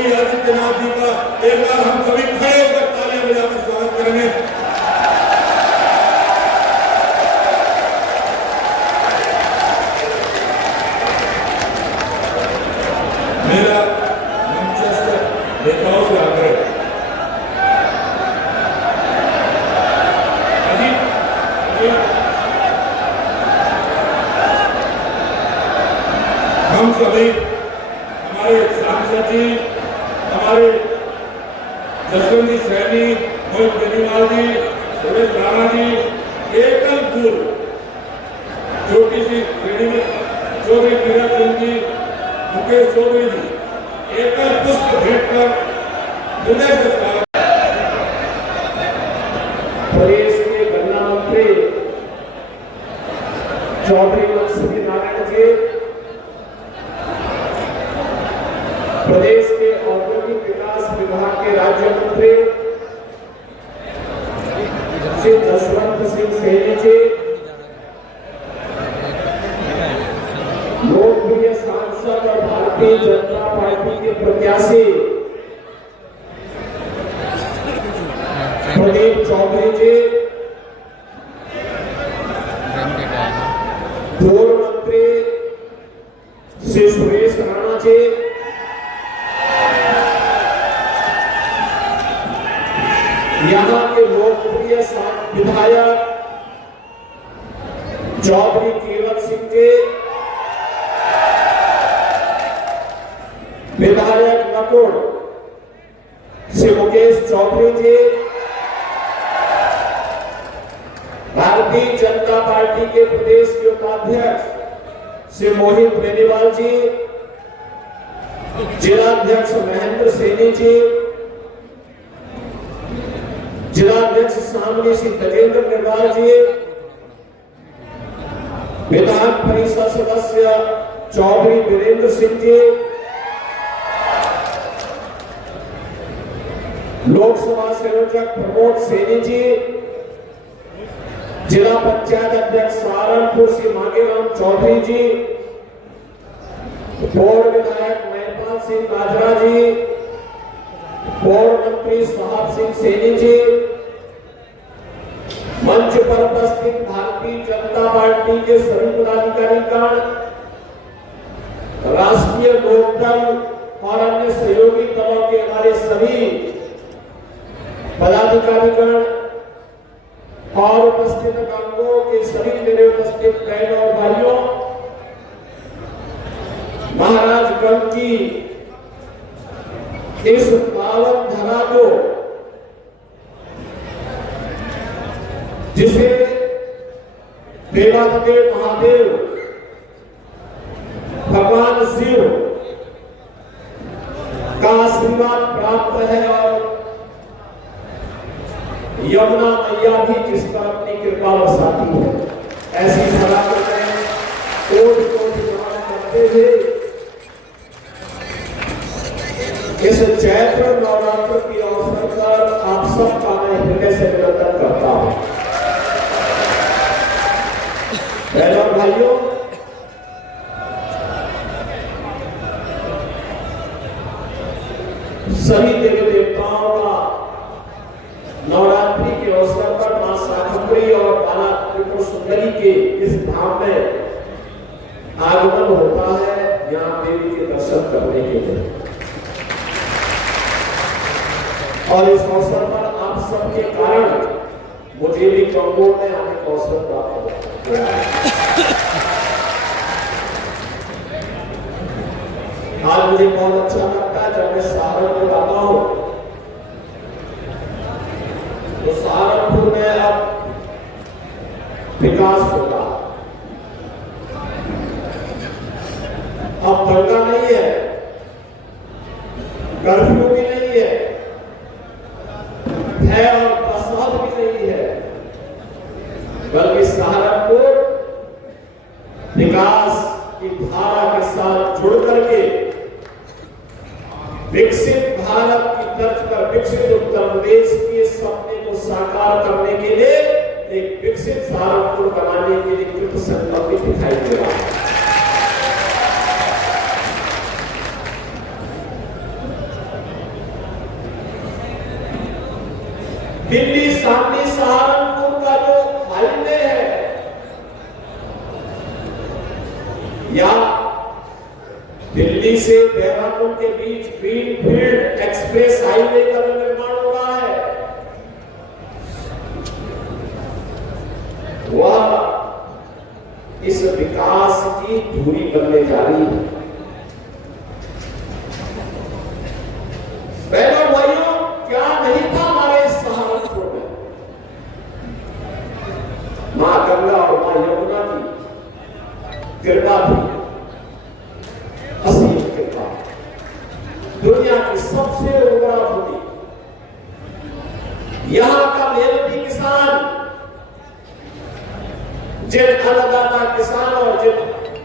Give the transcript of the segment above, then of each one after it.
योगी आदित्यनाथ जी का एक बार हम सभी खड़े होकर तालियां बजाकर स्वागत करेंगे। मेरा मंचस्थ नेताओं से आग्रह, हम सभी, हमारे सांसद जी, हमारे जसवंत जी सैनी, मोहित बेनीवाल जी, सुरेश राणा जी, एकल फूल छोटी सी श्रेणी में चौधरी नीरज सिंह जी, मुकेश चौधरी जी, एकल पुष्प भेंट कर हृदय से स्वागत। प्रदेश के गन्ना मंत्री चौधरी लक्ष्मी नारायण जी, प्रदेश के औद्योगिक विकास विभाग के राज्य मंत्री श्री जसवंत सिंह सैनी जी, लोकप्रिय सांसद और भारतीय जनता पार्टी के प्रत्याशी प्रदीप चौधरी जी, पूर्व मंत्री श्री सुरेश राणा जी, यहाँ के लोकप्रिय विधायक चौधरी केवल सिंह जी, विधायक नकुल श्री मुकेश चौधरी जी, भारतीय जनता पार्टी के प्रदेश के उपाध्यक्ष श्री मोहित बेनीवाल जी, जिलाध्यक्ष महेंद्र सैनी जी, जिलाध्यक्ष शामली श्री तजेंद्र निर्वाल जी, विधान परिषद सदस्य चौधरी वीरेंद्र सिंह जी, लोकसभा संयोजक प्रमोद सैनी जी, जिला पंचायत अध्यक्ष सहारनपुर श्री मांगेराम चौधरी जी, पूर्व विधायक महिपाल सिंह राजरा जी, पूर्व मंत्री साहब सिंह सैनी जी, मंच पर उपस्थित भारतीय जनता पार्टी के सभी पदाधिकारीगण, राष्ट्रीय लोकदल और अन्य सहयोगी दलों के हमारे सभी पदाधिकारीगण और उपस्थित अंगों के सभी मेरे उपस्थित बहनों और भाइयों, महाराजगंज की इस पावन धरा को, जिसे देवाधिदेव महादेव भगवान शिव का आशीर्वाद प्राप्त है और यमुना मैया भी जिस पर अपनी कृपा बरसाती है, ऐसी सलाह में कोटि कोटि प्रणाम करते हुए इस चैत्र नवरात्र के अवसर पर आप सबका मैं हृदय से अभिनंदन करता हूं। बहनों और भाइयों, सभी देवी देवताओं का नवरात्रि के अवसर पर मां शाकंभरी और बाला त्रिपुर सुंदरी के इस धाम में आगमन होता है, यहाँ देवी के दर्शन करने के लिए। और इस अवसर पर आप सबके कारण मुझे भी कंगोर में आने का अवसर प्राप्त हुआ। आज मुझे बहुत अच्छा लगता है जब मैं सहारनपुर आता हूं, तो सहारनपुर में अब विकास होगा। अब दंगा नहीं है, कर्फ्यू भी नहीं है, भय और असहद भी नहीं है, बल्कि सहारनपुर विकास की धारा के साथ जुड़ करके विकसित भारत की तर्ज पर विकसित उत्तर प्रदेश के सपने को साकार करने के लिए एक विकसित सहारनपुर बनाने के लिए कृत संकल्प दिखाई दे रहा है। दिल्ली सामने सहारनपुर का जो हाईवे है या दिल्ली से देहरादून के बीच ग्रीनफील्ड एक्सप्रेस हाईवे का जो निर्माण हो रहा है, वह इस विकास की धुरी बनने जा रही है। बहनों भाइयों, क्या नहीं था हमारे सहारनपुर में? मां गंगा और मां यमुना की कृपा थी, असीम कृपा। दुनिया की सबसे उर्वरा भूमि, यहां का मेहनती किसान, जिन अन्नदाता किसान और जिन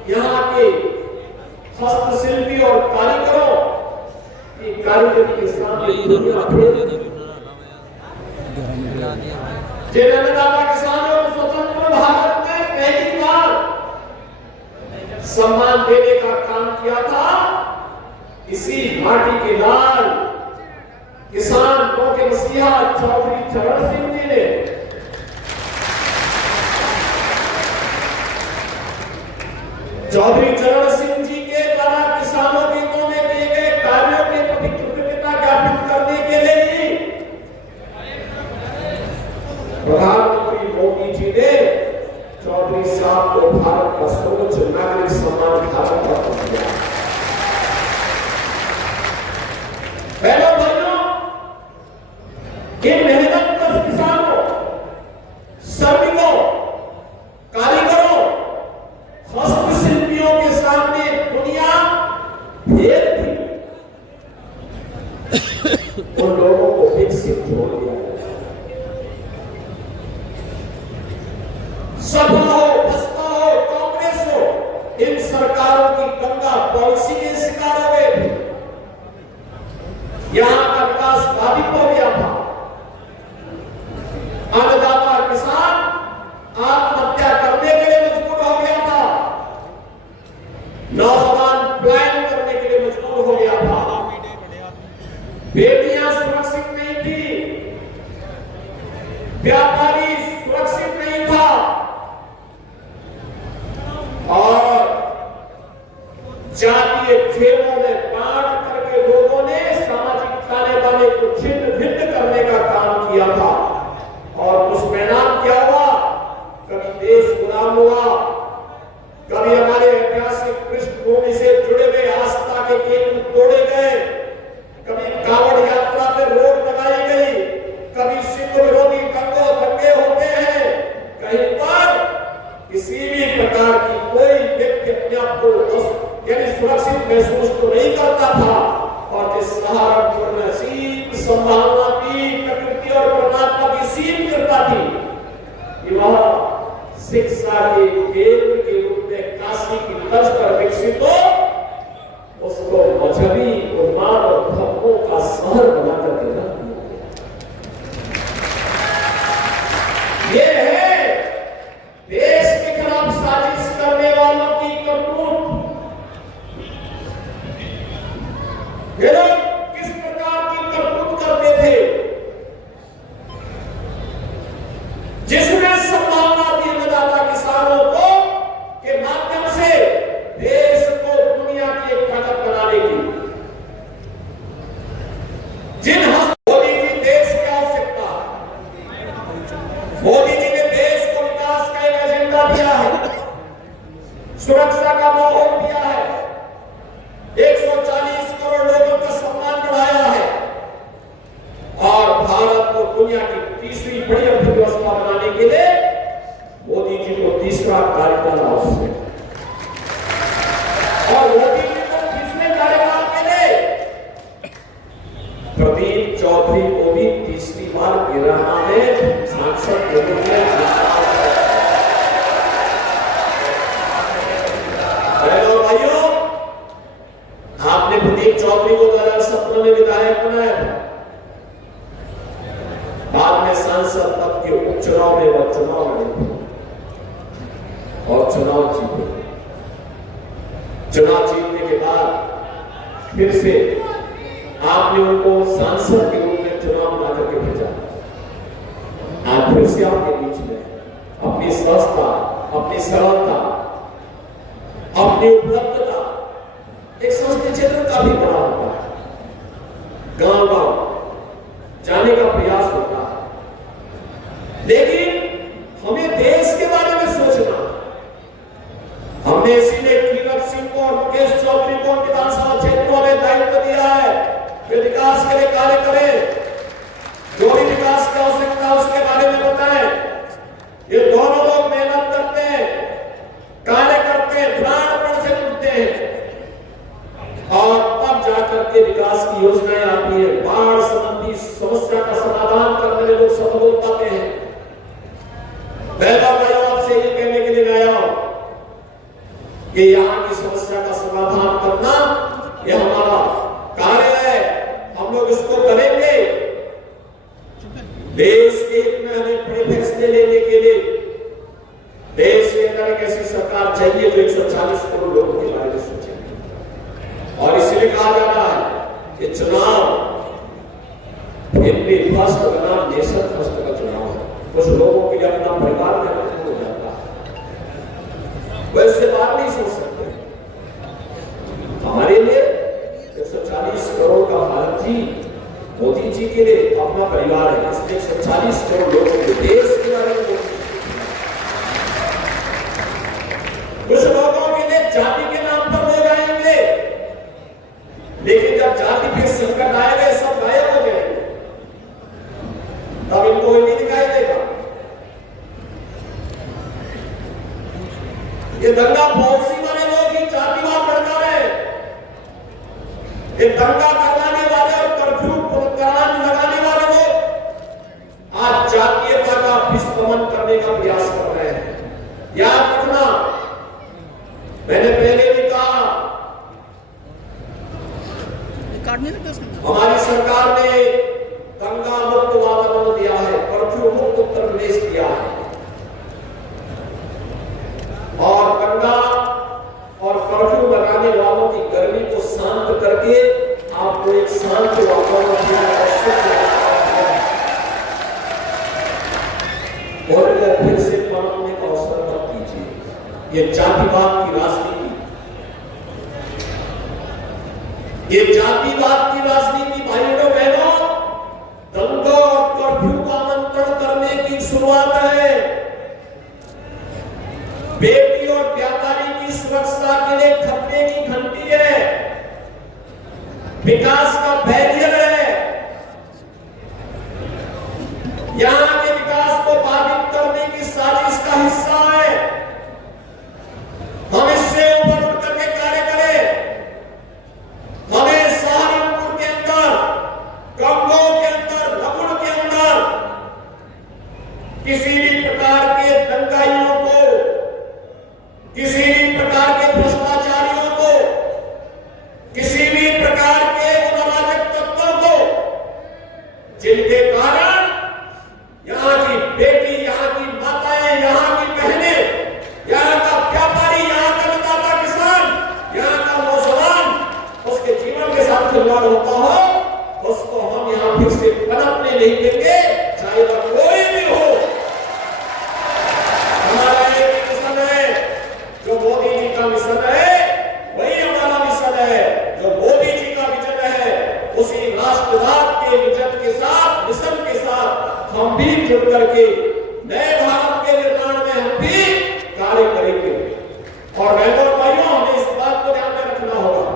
यहां के हस्तशिल्पी और कारीगरों की कारीगरी के सामने दुनिया जिन अन्नदाता किसानों को स्वतंत्र भारत में पहली बार सम्मान देने का काम किया था, इसी माटी के लाल किसान के मसीहा चौधरी चरण सिंह जी ने चौधरी चरण सिंह जी के द्वारा किसानों के हितों में किए गए कार्यों के प्रति कृतज्ञता ज्ञापित करने के लिए प्रधानमंत्री मोदी जी ने चौधरी साहब को भारत का सर्वोच्च नागरिक सम्मान भारत रत्न दिया। बहनों भाइयों, इन मेहनतकश किसानों, श्रमिकों, कारीगरों, हस्तशिल्पियों के सामने दुनिया भेद थी। उन लोगों को विकसित छोड़ दिया। सपा हो, बसपा हो, कांग्रेस हो, इन सरकारों की गंगा पॉलिसी के शिकार हो गए थे। यहां का विकास बाधित हो गया था। अन्नदाता किसान आत्महत्या करने के लिए मजबूर हो गया था। नौजवान पलायन करने के लिए मजबूर हो गया था। बेटियां सुरक्षित नहीं थी, व्यापारी सुरक्षित नहीं था और जातीय खेलों में बांट करके लोगों ने सामाजिक ताने बाने को छिन्न भिन्न करने का काम किया था। और उस परिणाम क्या हुआ? कभी देश गुलाम हुआ, कभी हमारे ऐतिहासिक पृष्ठभूमि से जुड़े हुए आस्था के केंद्र तोड़े गए, कभी कांवड़ यात्रा में रोक लगाई गई, कभी सिख विरोधी दंगे होते हैं। कहीं पर किसी भी प्रकार की कोई व्यक्ति अपने आप को यानी सुरक्षित महसूस तो नहीं करता था। और जिस सहारनपुर में असीम संभावना की, प्रकृति और परमात्मा की सीम कृपा थी, वह शिक्षा के केंद्र के रूप में काशी की तर्ज पर विकसित हो, उसको मजहबी उन्माद और धर्मों का शहर बनाकर के रख दिया। ये है देश के खिलाफ साजिश करने वालों की करतूत। ये लोग किस प्रकार की करतूत करते थे? जिसमें संभावना थी अन्नदाता किसानों को के माध्यम से देश को दुनिया की एक ताकत बनाने की। जिन मोदी जी देश की आवश्यकता, मोदी जी ने देश को विकास का एक एजेंडा दिया है, सुरक्षा का माहौल दिया है, 140 करोड़ लोगों का सम्मान बढ़ाया है और भारत को दुनिया की तीसरी बड़ी अर्थव्यवस्था बनाने के लिए मोदी जी को तीसरा कार्यकाल आवश्यक है। और मोदी जी को तीसरे कार्यकाल के लिए प्रदीप चौधरी को भी तीसरी बार गिराना में सांसद के रूप में भाइयों, आपने प्रदीप चौधरी को 2017 में विधायक बनाया था। बाद में सांसद पद के उपचुनाव में वह चुनाव लड़े थे और चुनाव जीते। चुनाव जीतने के बाद फिर से आपने उनको सांसद के रूप में चुनाव ला करके भेजा। आज फिर से आपके बीच में अपनी सहजता, अपनी सरलता, अपनी उपलब्धता, एक संस्कृति क्षेत्र का भी बड़ा होता है, गांव गांव जाने का प्रयास होता है, लेकिन हमें देश के बारे में सोचना। हमने इसीलिए कीरत सिंह को और मुकेश चौधरी को विधानसभा क्षेत्रों में दायित्व दिया है कि विकास के लिए कार्य करें, जो भी विकास की आवश्यकता है उसके बारे में बताएं। ये दोनों लोग मेहनत करते हैं, कार्य करते हैं, प्राणपण से जुटते हैं और तब जाकर के विकास की योजनाएं आती है। बाढ़ संबंधी समस्या का समाधान करने में लोग सफल हो पाते हैं। पहला मैं आपसे ये कहने के लिए आया हूं कि यहाँ की समस्या का समाधान करना यह हमारा कार्य है, हम लोग इसको करेंगे। देश के हित में हमें बड़े फैसले लेने के लिए देश के अंदर एक ऐसी सरकार चाहिए जो 140 करोड़ लोगों के बारे में सोचे। और इसलिए कहा जा रहा है कि चुनाव इतनी फर्स्ट बनाम नेशन फर्स्ट का चुनाव है। कुछ लोगों के लिए अपना परिवार में हो जाता है, वैसे बात नहीं सोच सकते। हमारे लिए 140 करोड़ का भारत जी, मोदी जी के लिए अपना परिवार है, इसलिए 140 करोड़ लोगों के देश के बारे में। कुछ लोगों के लिए जाति के नाम पर लोग आएंगे, लेकिन जब जाति पे संकट आएगा सब गायब हो जाएंगे, तब इनको नहीं दिखाई देगा। ये दंगा पॉलिसी वाले लोग ही जातिवाद भड़का रहे हैं। ये दंगा कराने वाले और कर्फ्यू लगाने वाले लोग आज जातीयता का विस्मरण करने का प्रयास कर रहे हैं। याद रखना, मैंने पहले भी कहा, हमारी सरकार ने दंगा मुक्त वातावरण दिया है, कर्फ्यू मुक्त उत्तर प्रदेश दिया है और दंगा और कर्फ्यू लगाने वालों की गर्मी को शांत करके आपको एक शांत वातावरण और फिर से मानने का अवसर मत कीजिए। ये जातिवाद की राजनीति, ये जातिवाद की राजनीति भाइयों बहनों, दंगा और कर्फ्यू का आमंत्रण करने की शुरुआत है। बेटी और व्यापारी की सुरक्षा के लिए खतरे की घंटी है, विकास का बैरियर है। यहां के विकास को बाधित करने की साजिश का हिस्सा है। हम इससे ऊपर उठ करके कार्य करें। हमें सहारनपुर के अंदर, गंगोह के अंदर, रकुड़ के अंदर किसी भी प्रकार के दंगाइयों को, किसी भी प्रकार के भ्रष्टाचारियों को, किसी भी प्रकार के अराजक तत्वों को, जिनके कारण यहाँ की बेटी, यहाँ की माताएं, यहाँ की बहनें, यहाँ का व्यापारी, यहाँ का अन्नदाता किसान, यहाँ का नौजवान उसके जीवन के साथ खिलवाड़ होता हो, उसको हम यहाँ फिर से पनपने नहीं देंगे, चाहे वह कोई भी हो। हमारा एक मिशन है, जो मोदी जी का मिशन है वही हमारा मिशन है। जो मोदी जी का विजन है उसी राष्ट्रवाद के विजन के साथ, मिशन के साथ हम भी जुड़ करके नए भारत के निर्माण में हम भी कार्य करेंगे। और बहनों भाइयों, हमें इस बात को ध्यान में रखना होगा,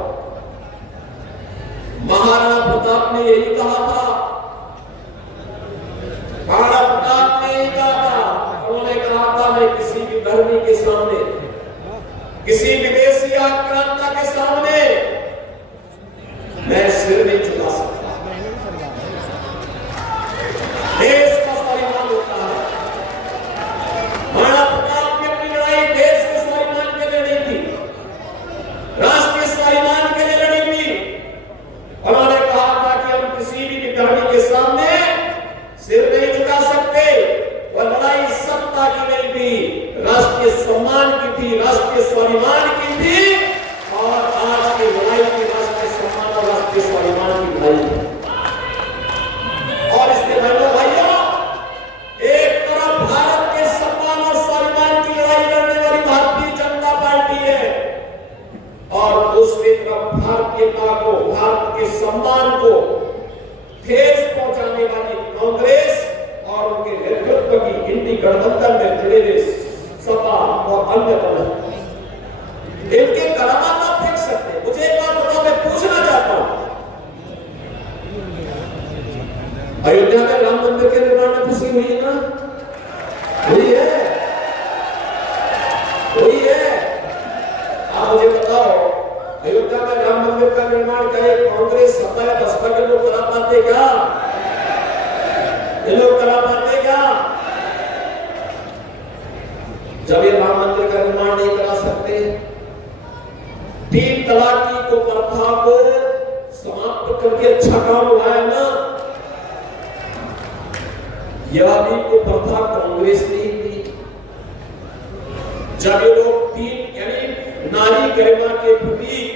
महाराणा प्रताप ने यही कहा था, महाराणा प्रताप ने यही कहा था, उन्होंने कहा था मैं किसी भी धर्मी के सामने, किसी विदेशी आक्रांता के सामने मैं सिर नहीं झुका सकता। देश का स्वाभिमान होता है। महाराणा प्रताप ने अपनी लड़ाई देश के स्वाभिमान के लिए नहीं थी, राष्ट्रीय स्वाभिमान के लिए लड़ी थी। उन्होंने कहा था कि हम किसी भी विधर्मी के सामने सिर नहीं झुका सकते। वह लड़ाई सत्ता की नहीं थी, राष्ट्रीय सम्मान की थी, राष्ट्रीय स्वाभिमान की थी। और आज की लड़ाई की राष्ट्रीय सम्मान और राष्ट्रीय स्वाभिमान की लड़ाई है। और इसलिए भाइयों, एक भी गठबंधन में जुड़े हुए सपा और अन्य दल इनके करामात आप देख सकते हैं। मुझे एक बात बताओ, मैं पूछना चाहता हूं, अयोध्या में राम मंदिर के निर्माण में खुशी हुई है ना? हुई है, हुई है। आप मुझे बताओ, अयोध्या में राम मंदिर का निर्माण क्या कांग्रेस सपा या बसपा के लोग करा पाते क्या? ये लोग करा पाते क्या? जब ये राम मंदिर का निर्माण नहीं करा सकते, 3 तलाक की को प्रथा को समाप्त करके अच्छा काम हुआ है ना? यह भी को प्रथा कांग्रेस ने ही दी। जब ये लोग 3 यानी नारी गरिमा के प्रतीक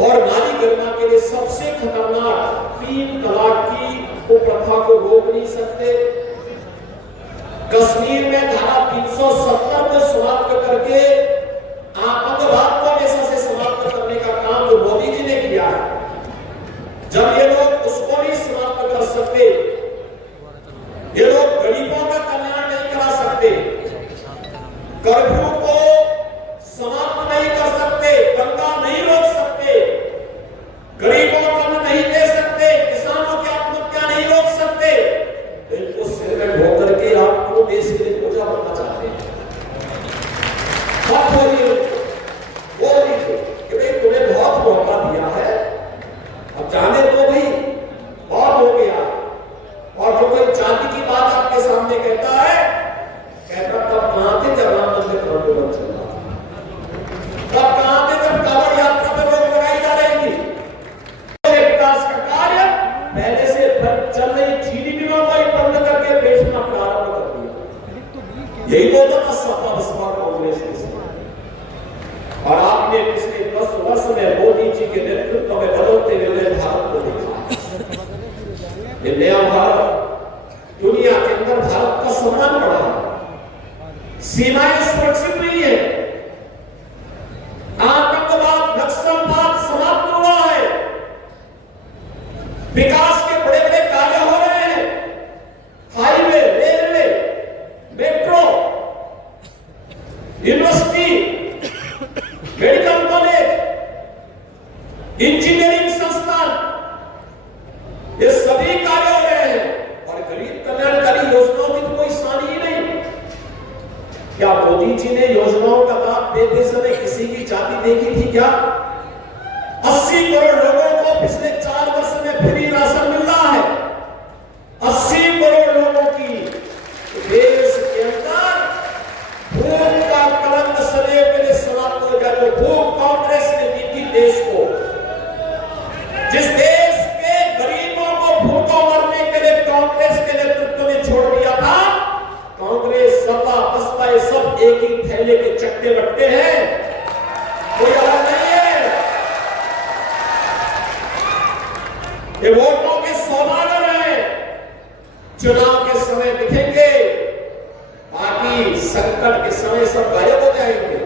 और नारी गरिमा के लिए सबसे खतरनाक 3 तलाक की को प्रथा को रोक नहीं सकते। कश्मीर में धारा 370 को समाप्त करके आतंकवाद को हमेशा से समाप्त करने का काम जो मोदी जी ने किया है, जब ये लोग उसको नहीं समाप्त कर सकते, ये लोग गरीबों का कल्याण नहीं करा सकते, कर्फ्यू को समाप्त नहीं कर सकते, दंगा नहीं रोक सकते, गरीबों को अन्न नहीं दे सकते, किसानों की आत्महत्या नहीं रोक सकते, इनको सिर में ढो करके आप क्यों देश के लिए बोझा बनना चाहते हैं? बात हो रही है कि भाई तुम्हें बहुत मौका दिया है, अब जाने दो भाई, बहुत हो गया। और जो कोई जाति की बात आपके सामने कहता है, कहता तब कहां थे जब राम मंदिर का आंदोलन चल रहा था? तब कहां थे जब कांवड़ यात्रा पर रोक लगाई जा रही थी? विकास का कार्य पहले से चल रही जीडीपी को ही बंद करके बेचना प्रारंभ कर दिया। यही तो था सपा बसपा कांग्रेस के। और आपने पिछले 10 वर्ष में मोदी जी के नेतृत्व में बदलते हुए भारत को देखा। ये नया भारत, दुनिया के अंदर भारत का सम्मान बढ़ा, सीमाएं सुरक्षित नहीं है, आतंकवाद नक्सलवाद समाप्त हुआ है, विकास के बड़े बड़े कार्य हो रहे हैं, highway, railway, metro, university, medical college, engineering संस्थान, ये सभी कार्य हो रहे हैं। और गरीब कल्याणकारी योजनाओं की तो कोई सानी ही नहीं। क्या मोदी जी ने योजनाओं का लाभ देते समय किसी की जाति देखी थी क्या? 80 करोड़ लोगों को पिछले 4 वर्ष में फ्री राशन मिल रहा है। 80 करोड़ लोगों की देश के अंदर भूख का कलंक सदैव के लिए समाप्त हो जाए। तो भूख कांग्रेस ने दी थी देश को। जिस देश के गरीबों को भूखों मरने के लिए कांग्रेस के नेतृत्व में छोड़ दिया था, कांग्रेस सपा बसपा ये सब एक ही थैले के चट्टे बट्टे हैं, कोई अलग नहीं है। ये वोटों के सौदागर हैं, चुनाव के समय दिखेंगे, बाकी संकट के समय सब गायब हो जाएंगे,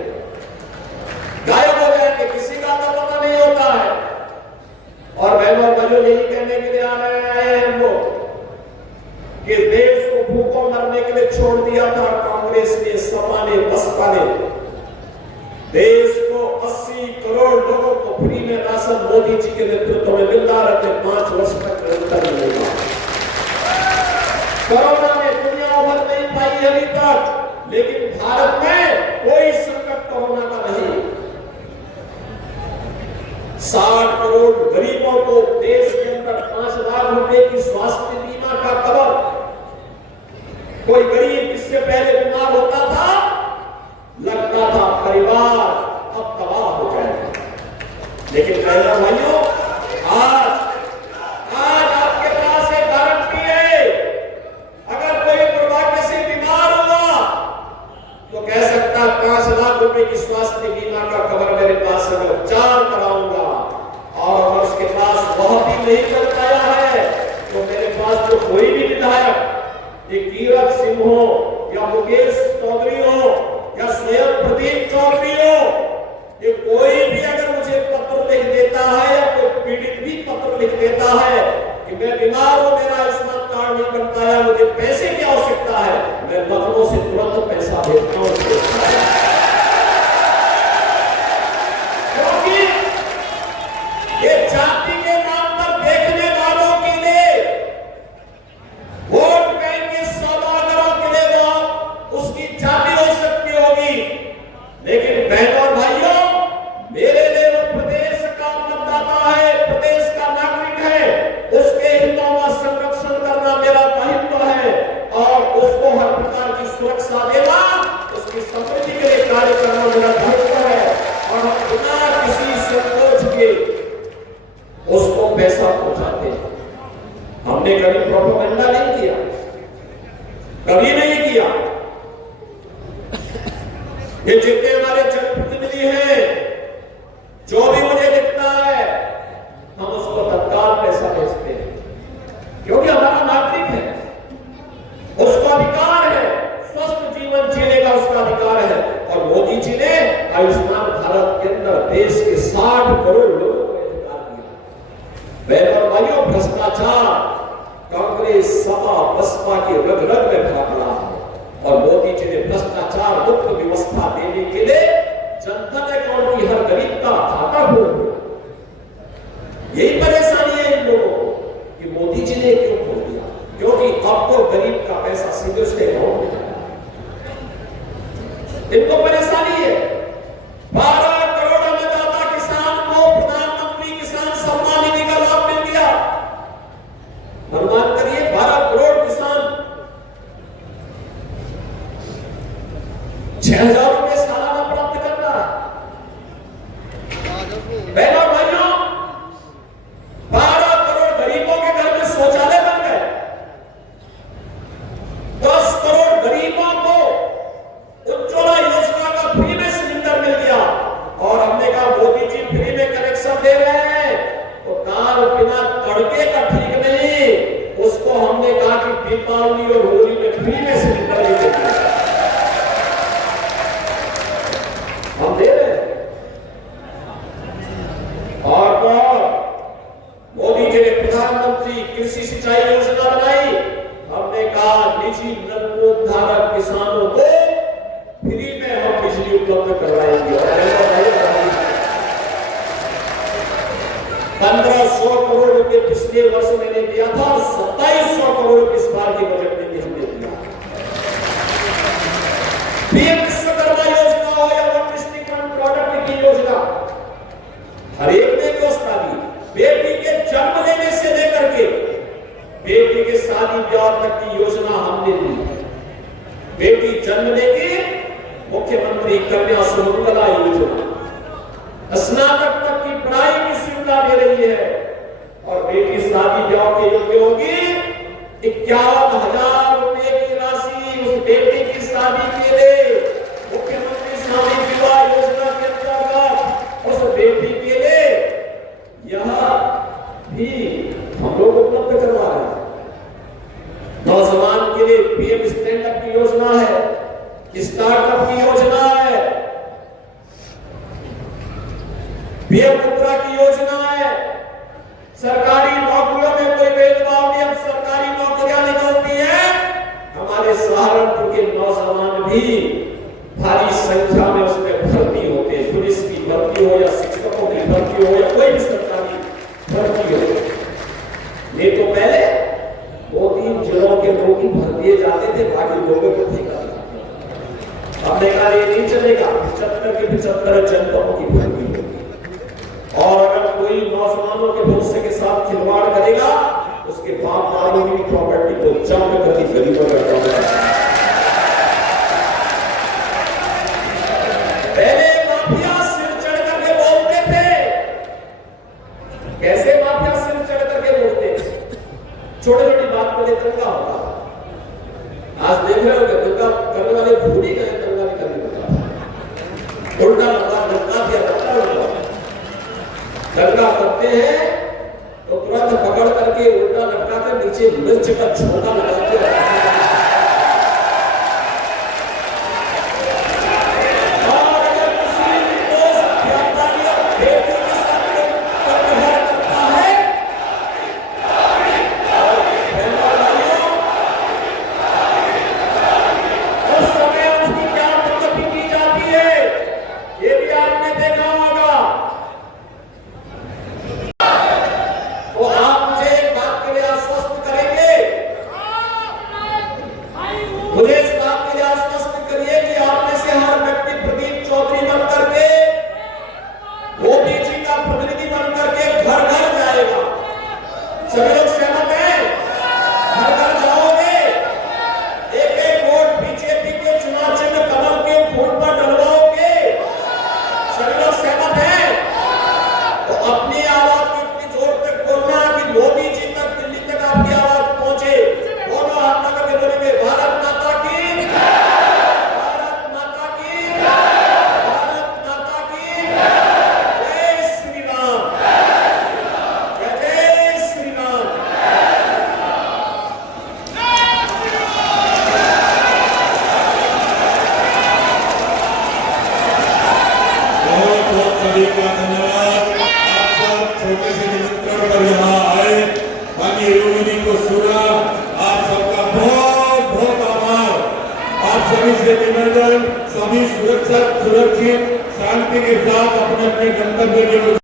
गायब हो जाएंगे, किसी का तो पता नहीं होता है। और बहनों भाइयों, यही कहने के लिए आ रहे हैं हम लोग कि देश को भूखों मरने के लिए छोड़ दिया था कांग्रेस ने, सपा ने, बसपा ने। देश को 80 करोड़ लोगों को फ्री में राशन मोदी जी के नेतृत्व में मिल रहा है। 5 वर्ष तक निरंतर मिलेगा। कोरोना में दुनिया उभर नहीं पाई अभी तक, लेकिन भारत में कोई संकट कोरोना का नहीं। 60 करोड़ गरीबों को देश के अंदर 5 लाख रुपए की स्वास्थ्य बीमा का कवर। कोई गरीब इससे पहले बीमार होता था, लगता था परिवार अब तबाह हो जाएगा, लेकिन बहनों भाइयों, आज आपके पास एक गारंटी है। अगर कोई दुर्भाग्य से बीमार हुआ तो कह सकता 5 लाख रुपए की स्वास्थ्य बीमा का कवर मेरे पास है, मैं उपचार कराऊंगा। और अगर उसके पास बहुत ही नहीं कर पाया है तो मेरे पास तो कोई भी विधायक, ये कीरत सिंह हो या मुकेश चौधरी हो या स्वयं प्रदीप चौधरी हो, ये कोई भी अगर मुझे पत्र लिख देता है या कोई पीड़ित भी पत्र लिख देता है कि मैं बीमार हूं, मेरा आयुष्मान कार्ड प्रमाण नहीं बनता है, मुझे पैसे की आवश्यकता है, मैं लखनऊ से तुरंत पैसा भेजता हूं। क्योंकि ये जाति के नाम पर देखने वालों के लिए, वोट बैंक के सौदागरों के लिए वो उसकी जाति हो सकती होगी, लेकिन बहनों और भाइयों, मेरे लिए वो प्रदेश का मतदाता है, प्रदेश का नागरिक है, उसके हितों का संरक्षण करना मेरा दायित्व है और उसको हर प्रकार की सुरक्षा देना, उसकी समृद्धि के लिए कार्य करना मेरा दायित्व है। और हम बिना किसी संकोच के उसको पैसा पहुंचाते हैं। हमने कभी प्रोपेगेंडा नहीं किया, कभी नहीं किया। ये जितने हमारे जनप्रतिनिधि हैं, जो भी मुझे दिखता है, हम उसको तत्काल पैसा भेजते हैं, क्योंकि हमारा नागरिक है, उसका अधिकार है, स्वस्थ जीवन जीने का उसका अधिकार है। और मोदी जी ने आयुष्मान भारत के अंदर देश के 60 करोड़ लोगों को अधिकार दिया। बहनों और भाइयों, भ्रष्टाचार कांग्रेस, सपा, बसपा के रग रग में भरा पड़ा है और मोदी जी ने भ्रष्टाचार मुक्त व्यवस्था देने के लिए जनधन अकाउंट की हर गरीब का खाता खोल दिया। यही परेशानी है इन लोगों को कि मोदी जी ने क्यों खोल दिया, क्योंकि अब तो गरीब का पैसा सीधे उसके अकाउंट में जाता है। इनको परेशानी है। 12 करोड़ अन्नदाता किसान को प्रधानमंत्री किसान सम्मान निधि का लाभ मिल गया। अनुमान करिए 12 करोड़ किसान 6,000 रुपए सालाना प्राप्त कर रहा है। बहनों और भाइयों, 12 करोड़ गरीबों के घर में शौचालय बन गए। 10 करोड़ गरीबों को उज्ज्वला योजना का फ्री में सिलेंडर मिल गया। और हमने कहा मोदी जी फ्री में कनेक्शन दे रहे हैं तो कार बिना तड़के का ठीक नहीं, उसको हमने कहा कि दीपावली और होली में फ्री में सिलेंडर भी दे दिया। हम दे रहे हैं। और मोदी जी ने प्रधानमंत्री कृषि सिंचाई योजना बनाई। हमने कहा निजी नलकूप धारक किसानों को फ्री में हम बिजली उपलब्ध करवाएंगे। 1500 करोड़ रुपए पिछले वर्ष मैंने दिया था और 2700 करोड़ इस बार के बजट में भी हमने दिया। पीएम विश्वकर्मा योजना हो या वन डिस्ट्रिक्ट वन प्रोडक्ट की योजना, हर एक ने व्यवस्था दी। बेटी के जन्म लेने से लेकर के बेटी के शादी ब्याह तक की योजना हमने दी। बेटी जन्म लेगी, मुख्यमंत्री कन्या सुमंगला योजना, स्नातक तक की पढ़ाई की सुविधा दे रही है। और बेटी शादी ब्याह के योग्य होगी, 51,000 रुपए की राशि उस बेटी की शादी के लिए मुख्यमंत्री शादी विवाह योजना के अंतर्गत उस बेटी के लिए यह भी हम लोग उपलब्ध करवा रहे हैं। नौजवान के लिए पीएम स्टैंड अप की योजना है, स्टार्टअप की योजना है, पीएम मुद्रा की योजना है। सरकारी नौकरियों में कोई भेदभाव नहीं, अब सरकारी नौकरियां निकलती हैं। हमारे सहारनपुर के नौजवान भी भारी संख्या में उसमें भर्ती होते हैं। पुलिस की भर्ती हो या शिक्षकों की भर्ती हो या कोई भी सरकारी भर्ती हो। नहीं तो पहले 2-3 जिलों के लोग ही भर दिए जाते थे, बाकी लोगों को फेंका जाता। हमने कहा ये नहीं चलेगा, 75 के 75 जनपदों की भर्ती होगी। और अगर कोई नौजवानों के भविष्य के साथ खिलवाड़ करेगा, उसके बाप दादों की प्रॉपर्टी को जब्त करके गरीबों का पहले माफिया सिर चढ़ करके बोलते थे। कैसे माफिया सिर चढ़ करके बोलते थे? छोटी छोटी बात को लेकर दंगा होता। आज देख रहे हो कि दंगा करने वाले भूल ही गए, दंगा नहीं करने देता। उल्टा दंगा दिया जाता है। दंगा करते हैं तो तुरंत पकड़ करके उल्टा लटका कर नीचे मिर्च का छोटा लगाते हैं। और अगर किसी दोस्त व्यापारी और बेटी के साथ व्यवहार करता है, और बहनों भाइयों, सभी लोग सहमत हैं? घर घर जाओगे, एक एक वोट बीजेपी के चुनाव चिन्ह कमल के फूल पर डलवाओगे। सभी लोग सहमत हैं? तो अपनी आवाज को इतनी जोर तक बोलना कि मोदी जी तक, दिल्ली तक आपकी आवाज पहुंचे। दोनों हाथ लगा के बोलेंगे भारत माता की, भारत माता की, भारत माता की, जय श्री राम, जय जय श्री राम। बहुत बहुत सभी का धन्यवाद। आप सब छोटे से निमंत्रण पर यहाँ आए, बाकी योगी को सुना, आप सबका बहुत बहुत आभार। आप सभी से निवेदन, सभी सुरक्षित शांति के साथ अपने अपने गंतव्य की ओर